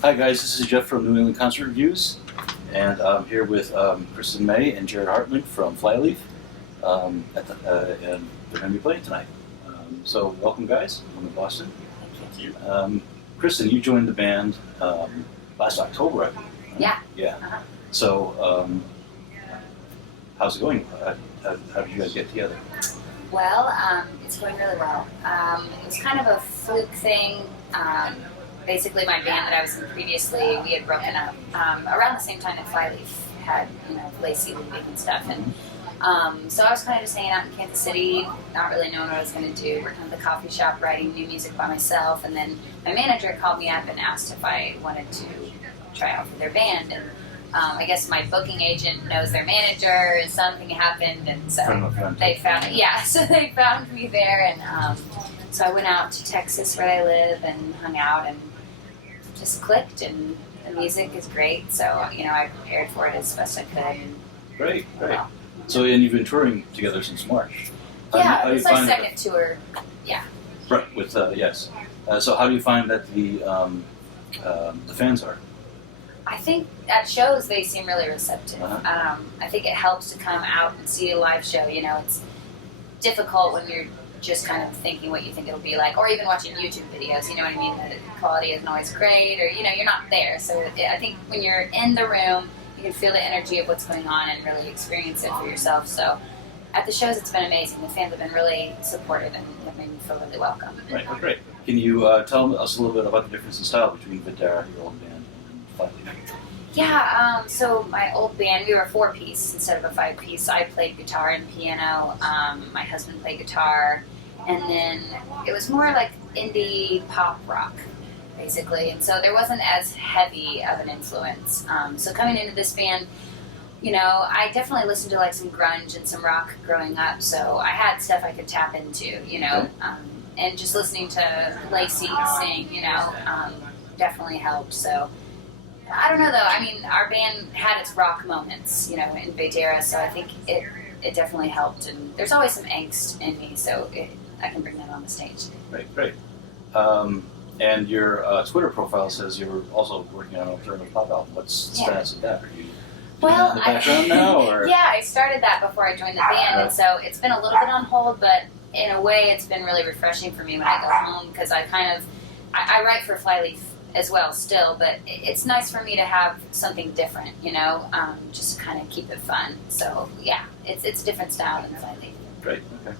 Hi guys, this is Jeff from New England Concert Reviews, and I'm here with Kristen May and Jared Hartmann from Flyleaf, and they're going to be playing tonight. So welcome guys, welcome to Boston. Thank you. Kristen, you joined the band last October, I believe. Right? Yeah. Yeah. Uh-huh. So how's it going? How did you guys get together? Well, it's going really well. It was kind of a fluke thing. Basically, my band that I was in previously, we had broken up around the same time that Flyleaf had, Lacey leaving and stuff. And so I was kind of just hanging out in Kansas City, not really knowing what I was going to do, working at the coffee shop, writing new music by myself. And then my manager called me up and asked if I wanted to try out for their band. And I guess my booking agent knows their manager, and something happened, and so they found it. Yeah, so they found me there, and so I went out to Texas where they live and hung out and just clicked, and the music is great, so I prepared for it as best I could. And, Great. So, and you've been touring together since March. Yeah, it's our second tour. Yeah. Right. With yes. So how do you find that the fans are? I think at shows they seem really receptive. Uh-huh. I think it helps to come out and see a live show. It's difficult when you're just kind of thinking what you think it'll be like, or even watching YouTube videos, you know what I mean? The quality isn't always great, or, you're not there. So I think when you're in the room, you can feel the energy of what's going on and really experience it for yourself. So at the shows, it's been amazing. The fans have been really supportive and have made me feel really welcome. Right, great. Can you tell us a little bit about the difference in style between Videra, your old band, and Flyleaf? Yeah, so my old band, we were a 4-piece instead of a 5-piece. I played guitar and piano, my husband played guitar, and then it was more like indie pop rock, basically, and so there wasn't as heavy of an influence. So coming into this band, I definitely listened to like some grunge and some rock growing up, so I had stuff I could tap into, and just listening to Lacey sing, definitely helped, so. I don't know though. I mean, our band had its rock moments, in Videra, so I think it definitely helped. And there's always some angst in me, so I can bring that on the stage. Great. And your Twitter profile says you're also working on an alternative pop album. What's the status of that? Are you doing that in the background now? Or? Yeah, I started that before I joined the band, and so it's been a little bit on hold, but in a way, it's been really refreshing for me when I go home because I write for Flyleaf as well still, but it's nice for me to have something different, just to kind of keep it fun. So yeah, it's a different style than Flyleaf. Great, okay.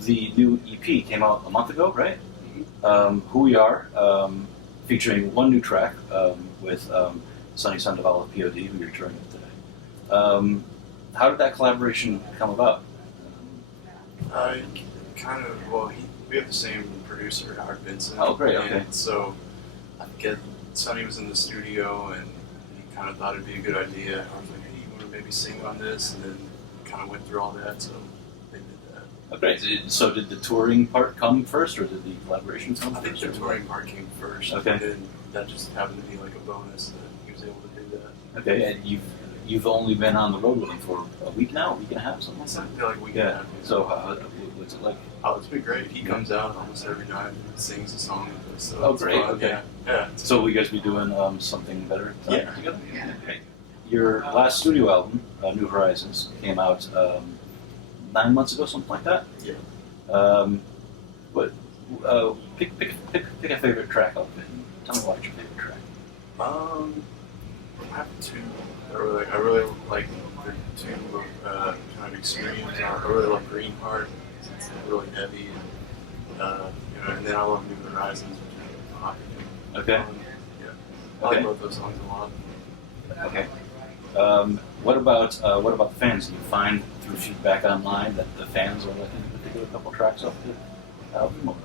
The new EP came out a month ago, right? Who We Are, featuring one new track with Sunny Sandoval of POD, who you're touring with today. How did that collaboration come about? We have the same producer, Hartmann. Oh, great, okay. And so I think Sonny was in the studio and he kind of thought it'd be a good idea. I was like, hey, you want to maybe sing on this? And then kind of went through all that, so they did that. Oh, great. So did the touring part come first, or did the collaboration come first? I think the touring part came first, okay. And then that just happened to be like a bonus that he was able to do that. Okay, and you've only been on the road with him for a week now, a week and a half, something like that? Something like a week and a half. So what's it like? Oh, it's been great. He comes out almost every night and sings a song with us. So oh, it's great. fun. Okay. Yeah. So will you guys be doing something better together? Yeah. Great. Your last studio album, New Horizons, came out 9 months ago, something like that? Yeah. Pick a favorite track of it. Tell me what's your favorite track. I have two. I really like the two kind of extremes. I really love Green Heart. It's really heavy, and then I love New Horizons, which is pop. Okay. Yeah. I like both those songs a lot. Okay. What about the fans? Do you find through feedback online that the fans are liking a particular couple tracks off the album?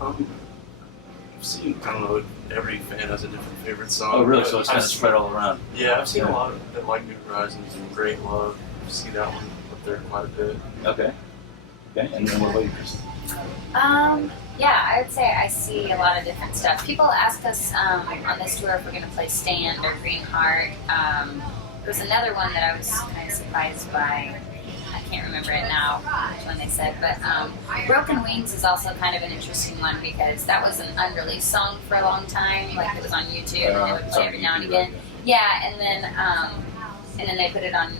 I've seen, I don't know, every fan has a different favorite song. Oh, really? So it's kind of spread all around. Yeah, I've seen a lot that like New Horizons and Great Love. I see that one up there quite a bit. Okay. And then what about you, Kristen? Yeah, I would say I see a lot of different stuff. People ask us on this tour if we're going to play Stand or Green Heart. There was another one that I was kind of surprised by. I can't remember it now, which one they said, but Broken Wings is also kind of an interesting one because that was an unreleased song for a long time. Like it was on YouTube and they would play every now and again. Yeah, and then they put it on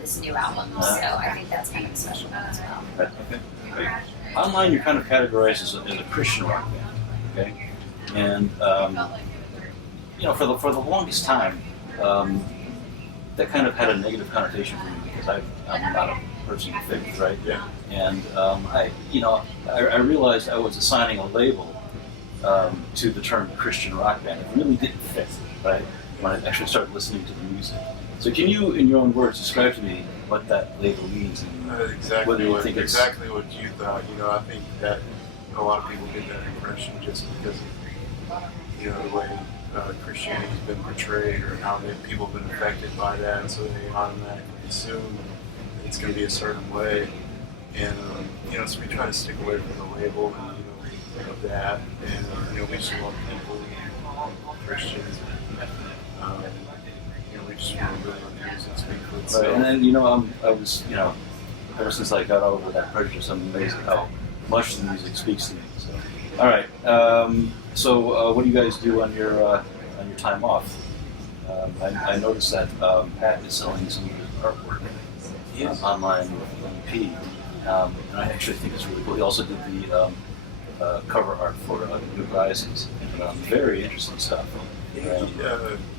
this new album. So I think that's kind of a special one as well. Okay. Great. Online, you're kind of categorized as a Christian rock band. Okay, and for the longest time, that kind of had a negative connotation for me because I'm not a person of faith, right? Yeah. And I realized I was assigning a label to the term Christian rock band. It really didn't fit, right? When I actually started listening to the music. So can you, in your own words, describe to me what that label means and exactly whether you think it's exactly what you thought. I think that a lot of people get that impression just because of the way Christianity's been portrayed or how people have been affected by that, and so they automatically assume it's going to be a certain way. And so we try to stick away from the label and of that, and we just love people, Christians. We just want to really let the music speak for itself. right. And then I was ever since I got over that prejudice, I'm amazed at how much the music speaks to me. So, all right. So what do you guys do on your time off? I noticed that Pat is selling some of his artwork online with MP, and I actually think it's really cool. He also did the cover art for New Horizons. Very interesting stuff. Yeah,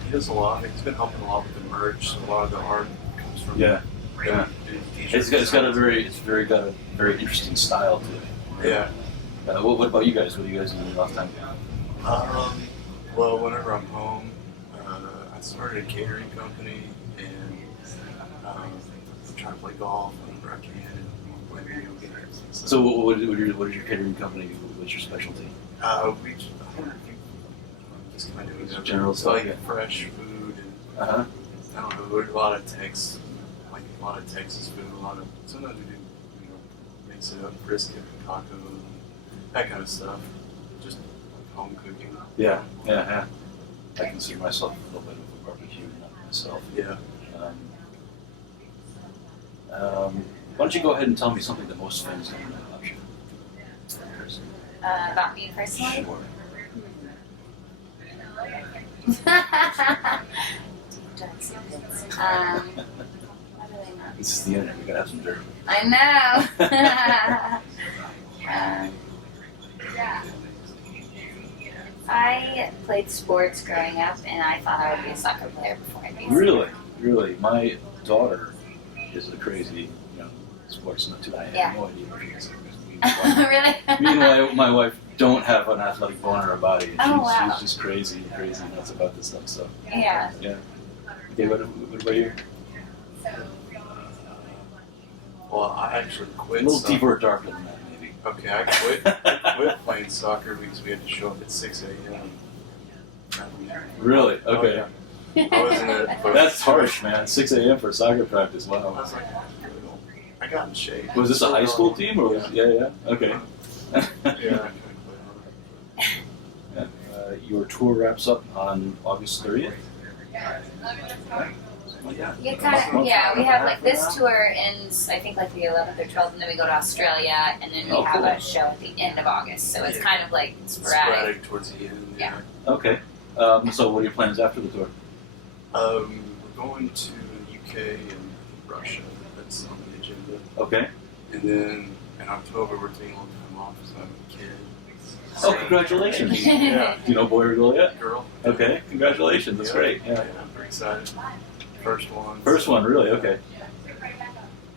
he does a lot. He's been helping a lot with the merch. So a lot of the art comes from It's got a very interesting style to it. Yeah. What about you guys? What do you guys do last time? Well, whenever I'm home, I started a catering company and I'm trying to play golf whenever I can and play video games. So what is your catering company? What's your specialty? Just kind of Just general stuff, like yeah. fresh food and Uh-huh. I don't know, there's a lot of Texas food, sometimes we do, mix it up, brisket and tacos, and that kind of stuff. Just like home cooking. Yeah. I consider myself a little bit of a barbecue nut myself. Yeah. Why don't you go ahead and tell me something that most fans don't know about you? About me personally? Sure. What do they know? This is the internet. We gotta have some dirt. I know. I played sports growing up, and I thought I would be a soccer player before I'd be a singer. Really. My daughter is a crazy, sports nut too. I have no idea what she is. Really? Meanwhile, my wife don't have an athletic bone in her body. Wow. She's just crazy nuts about this stuff. So Yeah. Okay, what about you? Well, I actually A quit. little soccer. deeper or darker than that, maybe. Okay, I quit playing soccer because we had to show up at 6 a.m. Really? Okay. Oh, yeah. I wasn't at That's harsh, man. 6 a.m. for soccer practice. I Wow. was like, I got in shape. Was this a high school team or was yeah? Okay. Yeah, I kind of Yeah. Your tour wraps up on August 30th. We have like this tour ends I think like the 11th or 12th, and then we go to Australia, and then we have a show at the end of August. So it's kind of like sporadic. towards the end. Yeah. Okay. So what are your plans after the tour? We're going to the UK and Russia. That's on the agenda. Okay. And then in October we're taking a little time off because I have a kid. Oh, congratulations. Yeah. Do you know boy or girl yet? Girl. Okay, congratulations. That's great. Yeah, I'm very excited. First one. First one, really? Okay.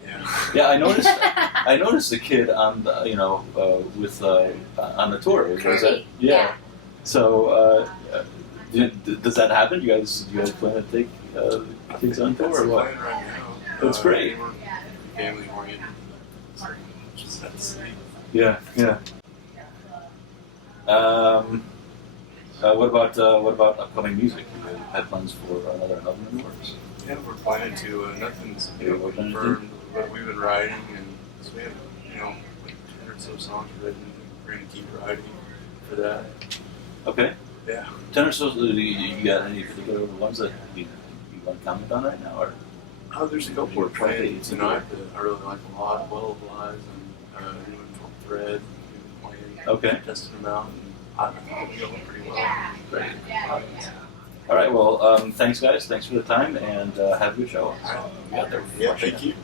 Yeah. Yeah, I noticed the kid on the with on the tour. Was that, Yeah. So does that happen? Do you guys plan to take kids on tour or what? That's the plan right now. That's great. We're family oriented. So just have to see. Yeah. What about upcoming music? You have plans for another album in the works? Yeah, we're planning to. Nothing's Yeah, we're planning to. confirmed, but we've been writing, and so we have like 10 or so songs written. We're gonna keep writing for that. Okay. Yeah. 10 or so. You got any particular ones that you want to comment on right now, or? Oh, there's a couple we're playing tonight that I really like a lot. Well of Lies and Human Thread. Okay. Testing them out, and I thought we went pretty well. Great. All right. Well, thanks, guys. Thanks for the time, and have a good show. All right. Yeah, thank you.